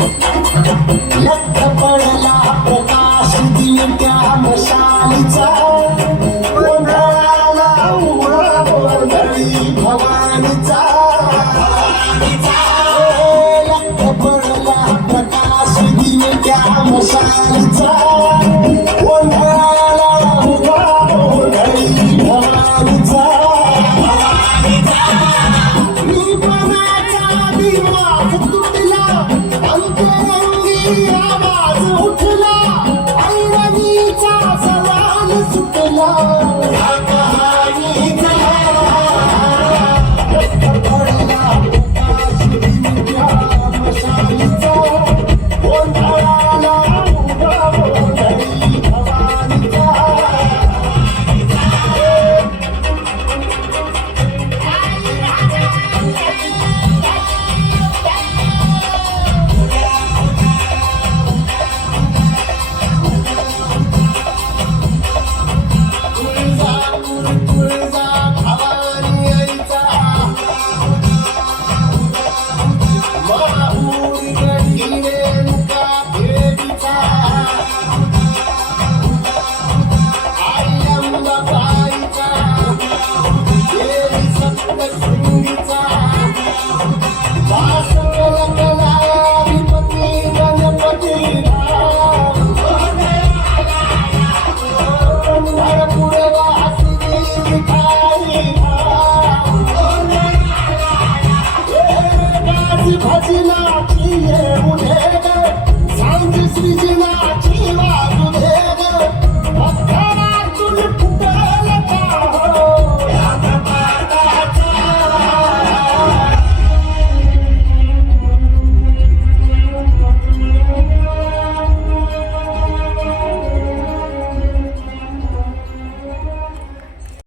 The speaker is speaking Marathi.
लख पडला प्रकाश दिवट्या मशालीचा गोंधळाला उघडा गोंधळी भवानीचा लख पडला प्रकाश दिवट्या मशालीचा गोंधळाला उघडा गोंधळी भवानीचा दिवाच तुटला अंतरंगी आवाज उठला